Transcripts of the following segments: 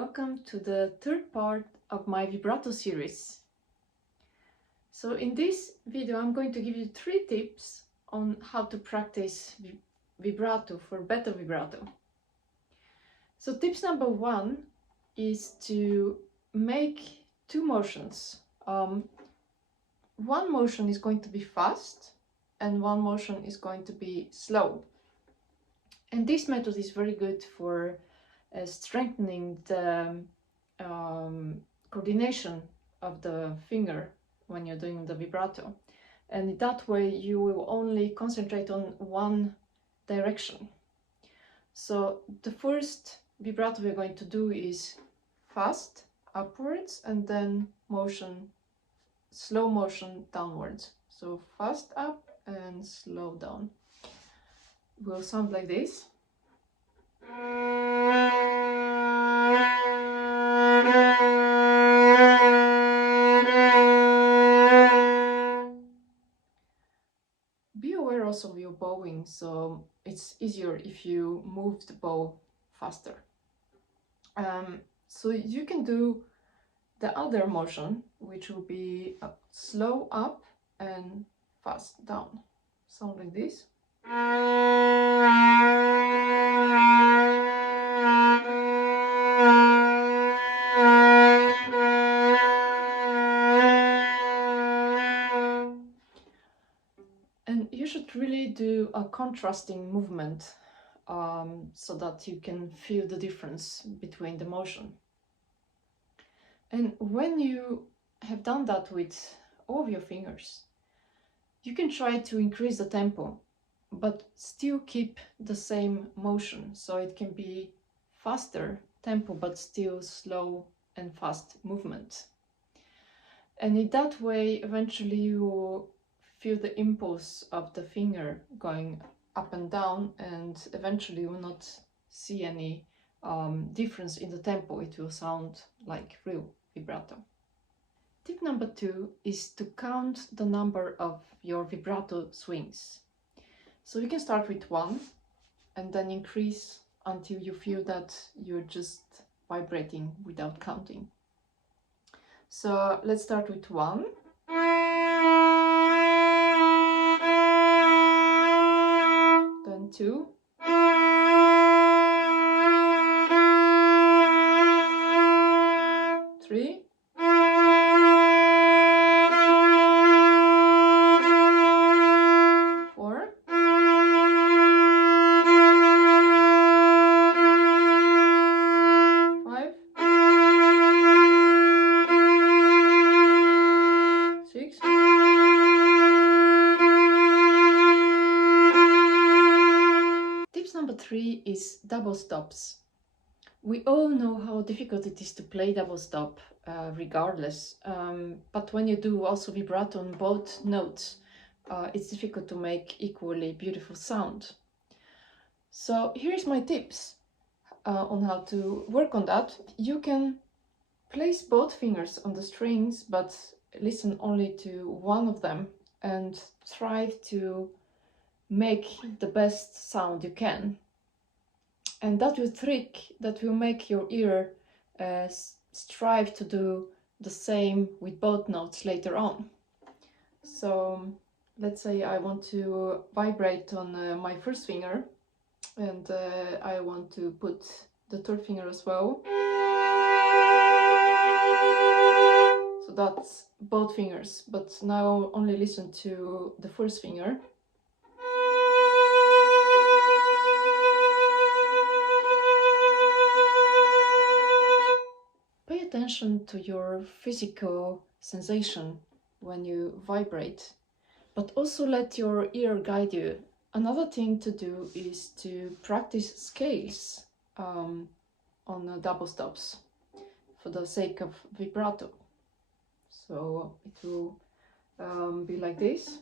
welcome to the third part of my vibrato series. So in this video I'm going to give you 3 tips on how to practice vibrato for better vibrato. So tips number 1 is to make 2 motions. One motion is going to be fast and one motion is going to be slow. And this method is very good for strengthening the coordination of the finger when you're doing the vibrato, and that way you will only concentrate on one direction. So the first vibrato we're going to do is fast upwards and then motion, slow motion downwards. So fast up and slow down. It will sound like this. Be aware also of your bowing, so it's easier if you move the bow faster. So you can do the other motion, which will be slow up and fast down. Sound like this. And you should really do a contrasting movement so that you can feel the difference between the motion. And when you have done that with all of your fingers, you can try to increase the tempo, but still keep the same motion. So it can be faster tempo, but still slow and fast movement. And in that way, eventually you will feel the impulse of the finger going up and down, and eventually you will not see any difference in the tempo. It will sound like real vibrato. Tip number 2 is to count the number of your vibrato swings. So you can start with 1 and then increase until you feel that you're just vibrating without counting. So let's start with 1. Then 2. 3. 4. 5. 6. Tips number 3 is double stops. We all know how difficult it is to play double stop regardless, but when you do also vibrato on both notes, it's difficult to make equally beautiful sound. So here's my tips on how to work on that. You can place both fingers on the strings, but listen only to one of them and try to make the best sound you can. And that will make your ear strive to do the same with both notes later on. So let's say I want to vibrate on my first finger, and I want to put the third finger as well. So that's both fingers, but now only listen to the first finger. Pay attention to your physical sensation when you vibrate, but also let your ear guide you. Another thing to do is to practice scales on double stops for the sake of vibrato. So it will be like this.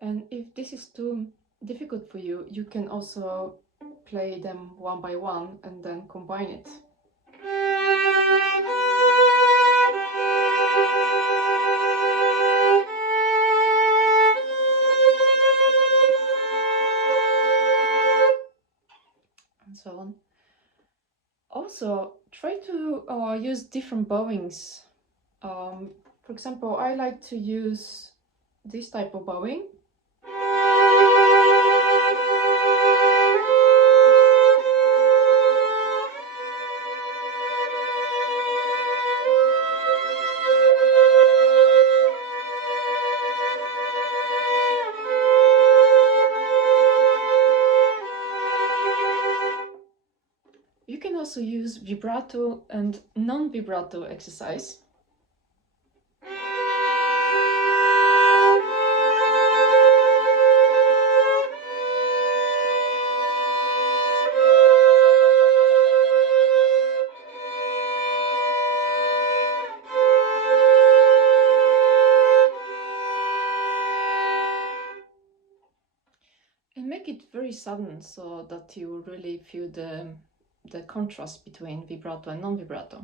And if this is too difficult for you, you can also play them one by one and then combine it. also try to use different bowings. For example, I like to use this type of bowing. You can also use vibrato and non-vibrato exercise. And make it very sudden so that you really feel the contrast between vibrato and non-vibrato.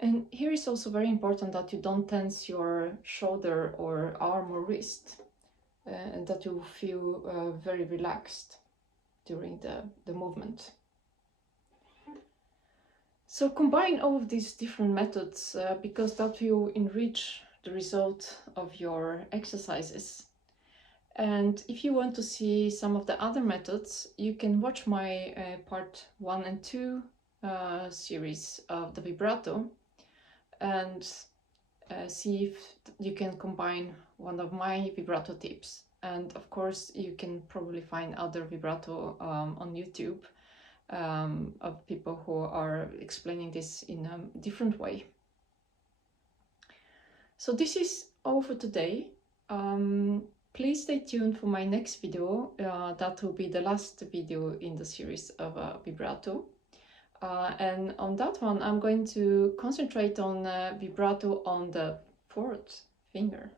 And here is also very important that you don't tense your shoulder or arm or wrist, and that you feel very relaxed during the movement. So combine all of these different methods because that will enrich the result of your exercises. And if you want to see some of the other methods, you can watch my part 1 and 2 series of the vibrato and see if you can combine one of my vibrato tips. And of course, you can probably find other vibrato on YouTube of people who are explaining this in a different way. So this is all for today. Please stay tuned for my next video. That will be the last video in the series of vibrato. And on that one, I'm going to concentrate on vibrato on the 4th finger.